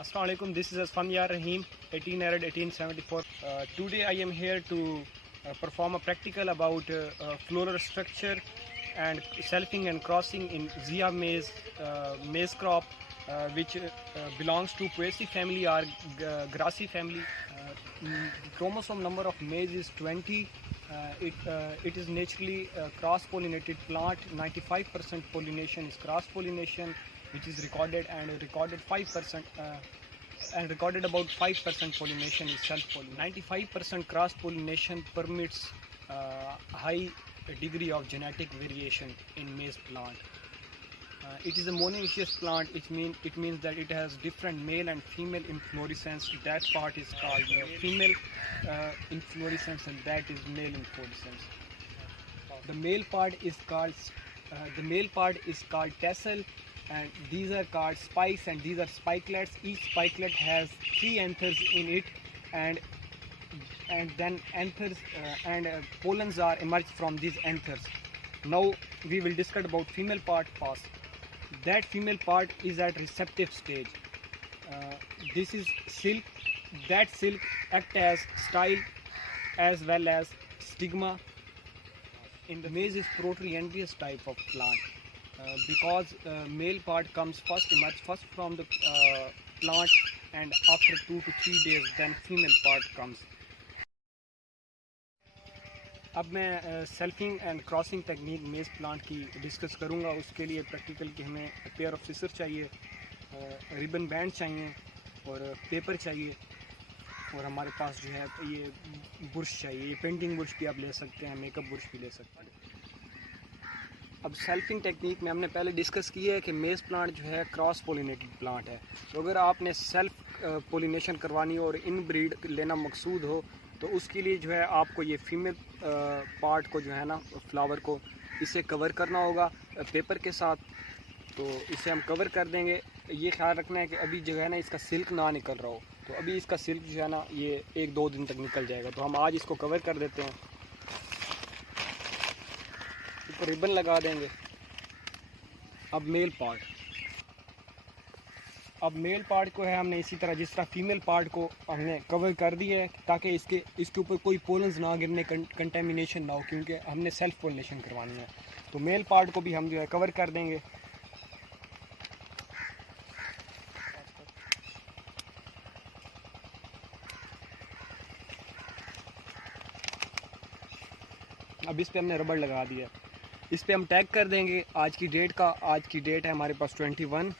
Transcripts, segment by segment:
Assalamu alaikum. This is Asfamiyar Rahim, 18 Arad 1874. Today I am here to perform a practical about floral structure and selfing and crossing in Zea maize crop, which belongs to Poaceae family or Grassi family. The chromosome number of maize is 20. It is naturally cross-pollinated plant. 95% pollination is cross-pollination, which is recorded, and recorded 5%. And recorded about 5% pollination is self-pollination. 95% cross-pollination permits high degree of genetic variation in maize plant. It is a monoecious plant. It means that it has different male and female inflorescence. That part is called female inflorescence, and that is male inflorescence. The male part is called tassel, and these are called spikes, and these are spikelets. Each spikelet has 3 anthers in it, and then anthers and pollens are emerged from these anthers. Now we will discuss about female part first. That female part is at receptive stage. This is silk. That silk acts as style as well as stigma. In the maize is proterandrous type of plant. Because male part comes first, emerges first from the plant, and after 2 to 3 days then female part comes. अब मैं selfing and crossing technique मेज़ plant की discuss करूंगा. उसके लिए practical की हमें pair of सिसर चाहिए, रिबन बैंड चाहिए और पेपर चाहिए, और हमारे पास जो है ये बुरश चाहिए. ये पेंटिंग बुरश भी आप ले सकते हैं, मेकअप बुरश भी ले सकते हैं. अब सेल्फिंग टेक्निक में हमने पहले डिस्कस किया है कि मेज़ प्लांट जो है क्रॉस पोलिनेटेड प्लांट है. तो अगर आपने सेल्फ पोलिनेशन करवानी हो और इन ब्रीड लेना मकसूद हो, तो उसके लिए जो है आपको ये फीमेल पार्ट को जो है ना, फ्लावर को, इसे कवर करना होगा पेपर के साथ. तो इसे हम कवर कर देंगे. ये ख्याल रखना है कि अभी जो है ना इसका सिल्क ना निकल रहा हो. तो अभी इसका सिल्क जो है ना ये 1-2 दिन तक निकल जाएगा. तो हम आज इसको कवर कर देते हैं. ऊपर रिबन लगा देंगे. अब मेल पार्ट को है हमने इसी तरह जिस तरह फीमेल पार्ट को हमने कवर कर दिया है, ताकि इसके ऊपर कोई पोलन्स ना गिरने, कंटेमिनेशन ना हो, क्योंकि हमने सेल्फ पोलिनेशन करवानी है. तो मेल पार्ट को भी हम जो है कवर कर देंगे. अब इस पे हमने रबड़ लगा दिया. इस पे हम टैग कर देंगे आज की डेट है हमारे पास 21.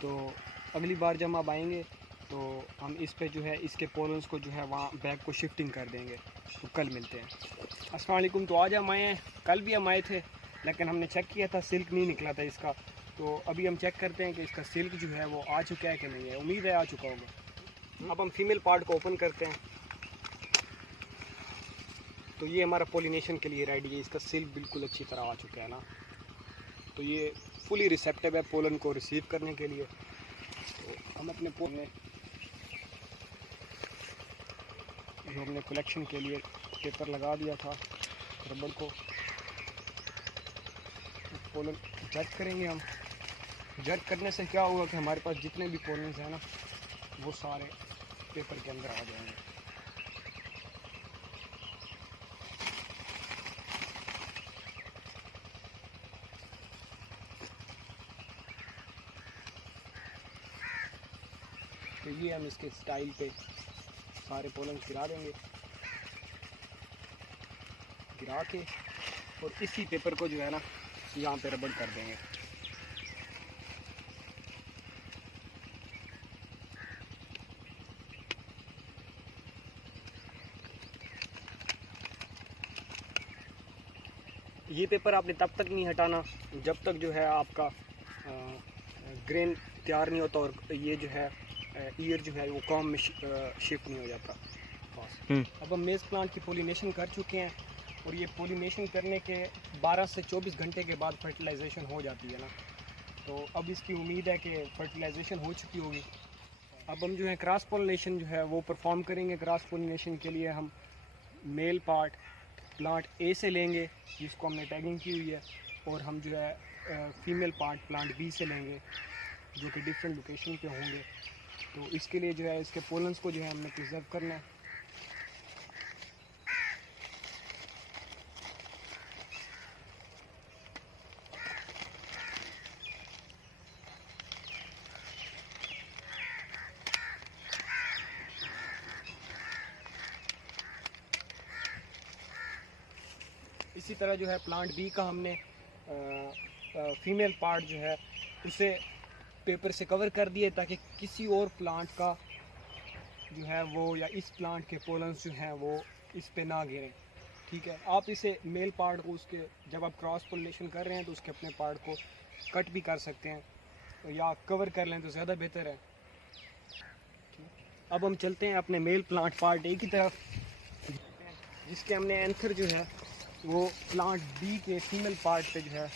तो अगली बार जब आप आएंगे तो हम इस पे जो है इसके पोलन्स को जो है वहाँ बैग को शिफ्टिंग कर देंगे. तो कल मिलते हैं. अस्सलाम वालेकुम. तो आज हम आए हैं, कल भी हम आए थे, लेकिन हमने चेक किया था सिल्क नहीं निकला था इसका. तो अभी हम चेक करते हैं कि इसका सिल्क जो है वो आ चुका है कि नहीं है. उम्मीद है आ चुका होगा. अब हम फीमेल पार्ट को ओपन करते हैं. तो ये हमारा पोलिनेशन के लिए रेडी है. इसका सिल्क बिल्कुल अच्छी तरह आ चुका है ना. तो ये फुली रिसेप्टिव है पोलन को रिसीव करने के लिए. तो हम अपने जो हमने कलेक्शन के लिए पेपर लगा दिया था रबड़ को, पोलन जज करेंगे हम. जज करने से क्या होगा कि हमारे पास जितने भी पोलन्स हैं ना वो सारे पेपर के अंदर आ जाएंगे. तो ये हम इसके स्टाइल पे सारे पोलन गिरा देंगे. गिरा के और इसी पेपर को जो है ना यहाँ पे रबड़ कर देंगे. ये पेपर आपने तब तक नहीं हटाना जब तक जो है आपका ग्रेन तैयार नहीं होता और ये जो है ईयर जो है वो कॉम में शिफ्ट नहीं हो जाता. अब हम मेज़ प्लांट की पोलिनेशन कर चुके हैं, और ये पोलिनेशन करने के 12 से 24 घंटे के बाद फर्टिलाइजेशन हो जाती है ना. तो अब इसकी उम्मीद है कि फर्टिलाइजेशन हो चुकी होगी. अब हम जो है क्रॉस पोलिनेशन जो है वो परफॉर्म करेंगे. क्रॉस पोलिनेशन के लिए हम मेल पार्ट प्लांट ए से लेंगे जिसको हमने टैगिंग की हुई है, और हम जो है फीमेल पार्ट प्लांट बी से लेंगे जो कि डिफरेंट लोकेशन पे होंगे. तो इसके लिए जो है इसके पोलन्स को जो है हमने प्रिजर्व करना है। इसी तरह जो है प्लांट बी का हमने फीमेल पार्ट जो है उसे पेपर से कवर कर दिए ताकि किसी और प्लांट का जो है वो या इस प्लांट के पोलन्स जो हैं वो इस पे ना गिरें। ठीक है, आप इसे मेल पार्ट को उसके जब आप क्रॉस पोलिनेशन कर रहे हैं तो उसके अपने पार्ट को कट भी कर सकते हैं या कवर कर लें तो ज़्यादा बेहतर है। अब हम चलते हैं अपने मेल प्लांट पार्ट ए की तरफ, जिसके हमने एंथर जो है वो प्लांट बी के फीमेल पार्ट पे जो है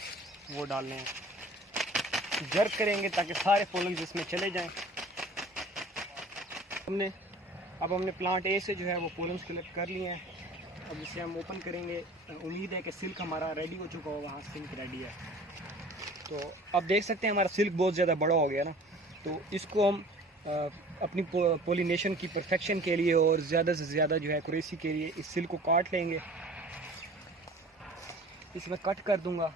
वो डालने हैं। जर्क करेंगे ताकि सारे पोलन्स इसमें चले जाएं। अब हमने प्लांट ए से जो है वो पोलन्स कलेक्ट कर लिए हैं। अब इसे हम ओपन करेंगे। उम्मीद है कि सिल्क हमारा रेडी हो चुका होगा। हाँ, सिल्क रेडी है। तो अब देख सकते हैं हमारा सिल्क बहुत ज़्यादा बड़ा हो गया ना, तो इसको हम अपनी पोलिनेशन की परफेक्शन के लिए और ज़्यादा से ज़्यादा जो है एक्यूरेसी के लिए इस सिल्क को काट लेंगे। इसमें कट कर दूंगा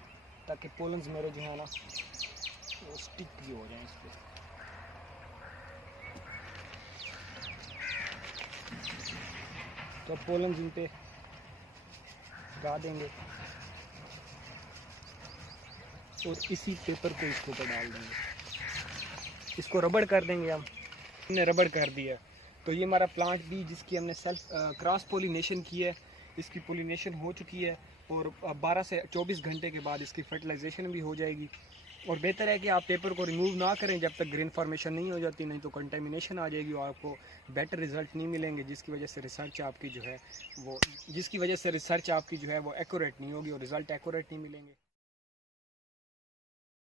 ताकि पोलन्स मेरे जो है ना वो स्टिक भी हो जाए इस पर। तो पोलन्स इन पे लगा देंगे और इसी पेपर को इसके ऊपर डाल देंगे। इसको रबड़ कर देंगे। हमने रबड़ कर दिया। तो ये हमारा प्लांट बी जिसकी हमने सेल्फ क्रॉस पोलिनेशन की है, इसकी पोलिनेशन हो चुकी है और 12 से 24 घंटे के बाद इसकी फर्टिलाइजेशन भी हो जाएगी। और बेहतर है कि आप पेपर को रिमूव ना करें जब तक ग्रेन फॉर्मेशन नहीं हो जाती, नहीं तो कंटेमिनेशन आ जाएगी और आपको बेटर रिजल्ट नहीं मिलेंगे, जिसकी वजह से रिसर्च आपकी जो है वो एक्यूरेट नहीं होगी और रिज़ल्ट एक्यूरेट नहीं मिलेंगे।